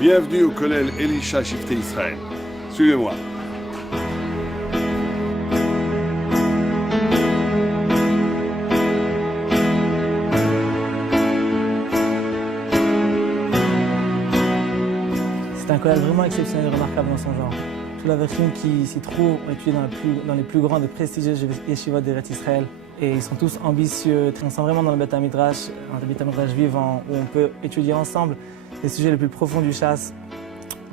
Bienvenue au Kollel Elisha Shifté Israël. Suivez-moi. C'est un kollel vraiment exceptionnel et remarquable dans son genre. Tous les avrechim qui s'y trouvent ont étudié dans les plus grands et prestigieux yeshivot d'Eretz Israël. Et ils sont tous ambitieux. On sent vraiment dans le Beth Midrash, un Beth Midrash vivant, où on peut étudier ensemble les sujets les plus profonds du chasse,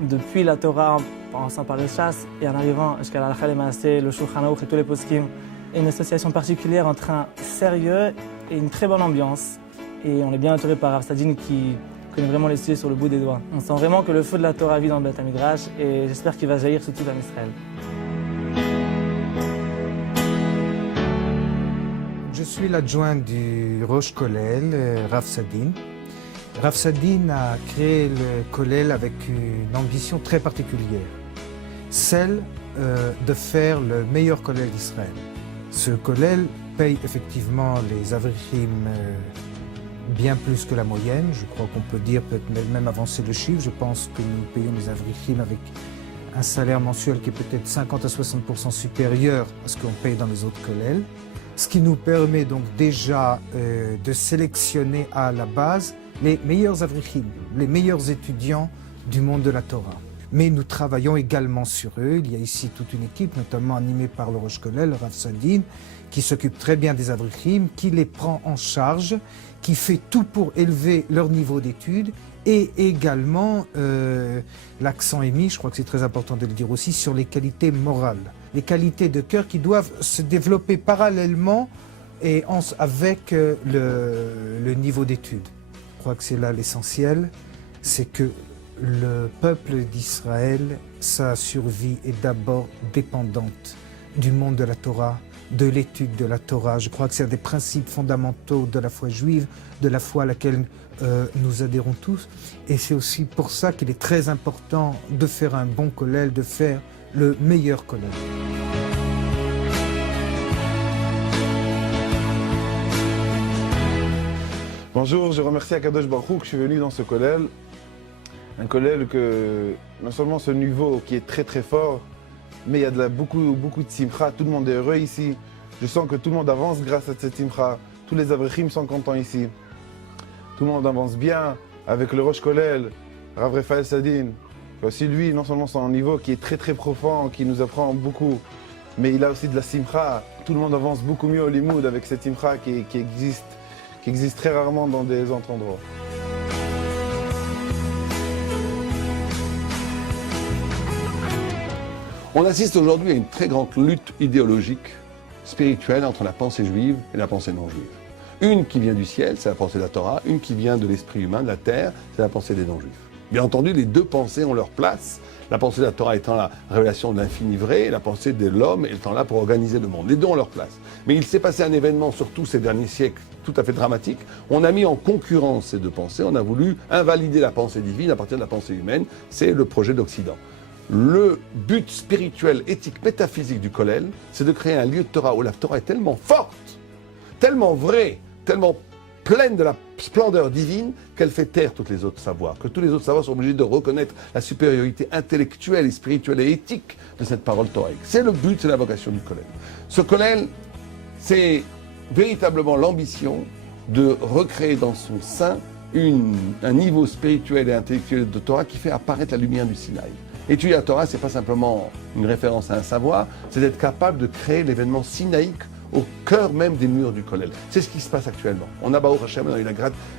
depuis la Torah, en passant par le chasse, et en arrivant jusqu'à l'Halakha les Maaseh, le Shulchan Aruch et tous les poskim. Et une association particulière entre un sérieux et une très bonne ambiance. Et on est bien entouré par Rav Sadin qui connaît vraiment les sujets sur le bout des doigts. On sent vraiment que le feu de la Torah vit dans le Beth Midrash et j'espère qu'il va jaillir sur tout en Israël. Je suis l'adjoint du Rosh Kollel, Rav Sadin. Rav Sadin a créé le Kollel avec une ambition très particulière, celle de faire le meilleur Kollel d'Israël. Ce Kollel paye effectivement les avrechim bien plus que la moyenne. Je crois qu'on peut dire, peut-être même avancer le chiffre. Je pense que nous payons les avrechim avec un salaire mensuel qui est peut-être 50 à 60% supérieur à ce qu'on paye dans les autres kollels. Ce qui nous permet donc déjà de sélectionner à la base les meilleurs avrechim, les meilleurs étudiants du monde de la Torah. Mais nous travaillons également sur eux. Il y a ici toute une équipe, notamment animée par le Rosh Kollel, le Rav Sadin, qui s'occupe très bien des avrechim, qui les prend en charge, qui fait tout pour élever leur niveau d'études et également l'accent est mis, je crois que c'est très important de le dire aussi, sur les qualités morales, les qualités de cœur qui doivent se développer parallèlement et avec le niveau d'études. Je crois que c'est là l'essentiel, c'est que le peuple d'Israël, sa survie est d'abord dépendante du monde de la Torah, de l'étude de la Torah. Je crois que c'est un des principes fondamentaux de la foi juive, de la foi à laquelle nous adhérons tous. Et c'est aussi pour ça qu'il est très important de faire un bon kollel, de faire le meilleur kollel. Bonjour, je remercie Akadosh Baruch Hu que je suis venu dans ce kollel. Un kollel que, non seulement ce niveau qui est très très fort, mais il y a beaucoup de simcha, tout le monde est heureux ici. Je sens que tout le monde avance grâce à cette simcha. Tous les avrechim sont contents ici. Tout le monde avance bien avec le Rosh Kollel, Rav Raphaël Sadin. Aussi lui, non seulement son niveau qui est très très profond, qui nous apprend beaucoup, mais il a aussi de la simcha. Tout le monde avance beaucoup mieux au limoud avec cette simcha qui existe très rarement dans des autres endroits. On assiste aujourd'hui à une très grande lutte idéologique, spirituelle entre la pensée juive et la pensée non juive. Une qui vient du ciel, c'est la pensée de la Torah, une qui vient de l'esprit humain, de la terre, c'est la pensée des non-juifs. Bien entendu, les deux pensées ont leur place, la pensée de la Torah étant la révélation de l'infini vrai, et la pensée de l'homme étant là pour organiser le monde. Les deux ont leur place. Mais il s'est passé un événement, surtout ces derniers siècles, tout à fait dramatique. On a mis en concurrence ces deux pensées, on a voulu invalider la pensée divine à partir de la pensée humaine, c'est le projet d'Occident. Le but spirituel, éthique, métaphysique du kollel, c'est de créer un lieu de Torah où la Torah est tellement forte, tellement vraie, tellement pleine de la splendeur divine qu'elle fait taire tous les autres savoirs, que tous les autres savoirs sont obligés de reconnaître la supériorité intellectuelle et spirituelle et éthique de cette parole thoraïque. C'est le but, c'est la vocation du kollel. Ce kollel, c'est véritablement l'ambition de recréer dans son sein un niveau spirituel et intellectuel de Torah qui fait apparaître la lumière du Sinaï. Étudier la Torah, c'est pas simplement une référence à un savoir, c'est d'être capable de créer l'événement sinaïque au cœur même des murs du kollel. C'est ce qui se passe actuellement. On a Baruch Hashem, on a eu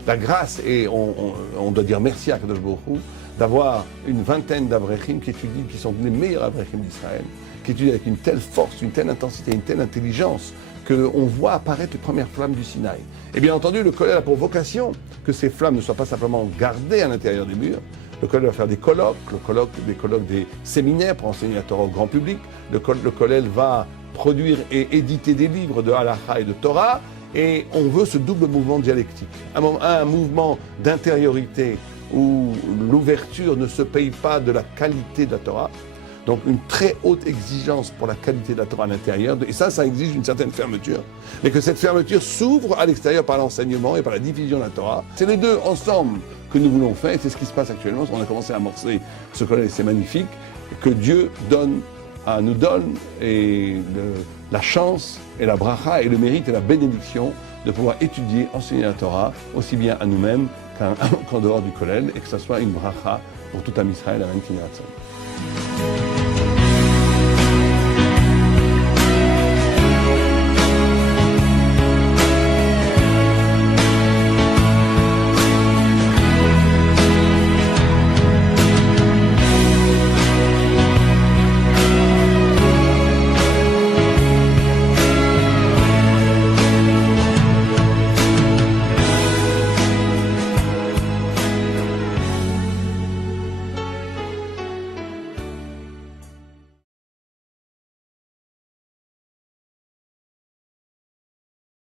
la grâce et on doit dire merci à Kadosh Baruch Hu d'avoir une vingtaine d'avrechim qui étudient, qui sont les meilleurs avrechim d'Israël, qui étudient avec une telle force, une telle intensité, une telle intelligence qu'on voit apparaître les premières flammes du Sinaï. Et bien entendu, le kollel a pour vocation que ces flammes ne soient pas simplement gardées à l'intérieur des murs. Le kollel va faire des colloques, des séminaires pour enseigner la Torah au grand public. Le kollel va produire et éditer des livres de halakha et de Torah. Et on veut ce double mouvement dialectique. Un mouvement d'intériorité où l'ouverture ne se paye pas de la qualité de la Torah. Donc une très haute exigence pour la qualité de la Torah à l'intérieur. Et ça exige une certaine fermeture. Mais que cette fermeture s'ouvre à l'extérieur par l'enseignement et par la diffusion de la Torah. C'est les deux ensemble que nous voulons faire, et c'est ce qui se passe actuellement. On a commencé à amorcer ce collège, c'est magnifique, que Dieu nous donne la chance et la bracha et le mérite et la bénédiction de pouvoir étudier, enseigner la Torah, aussi bien à nous-mêmes qu'en dehors du collège, et que ce soit une bracha pour tout Am Israël, Amen, Kin Ratzon.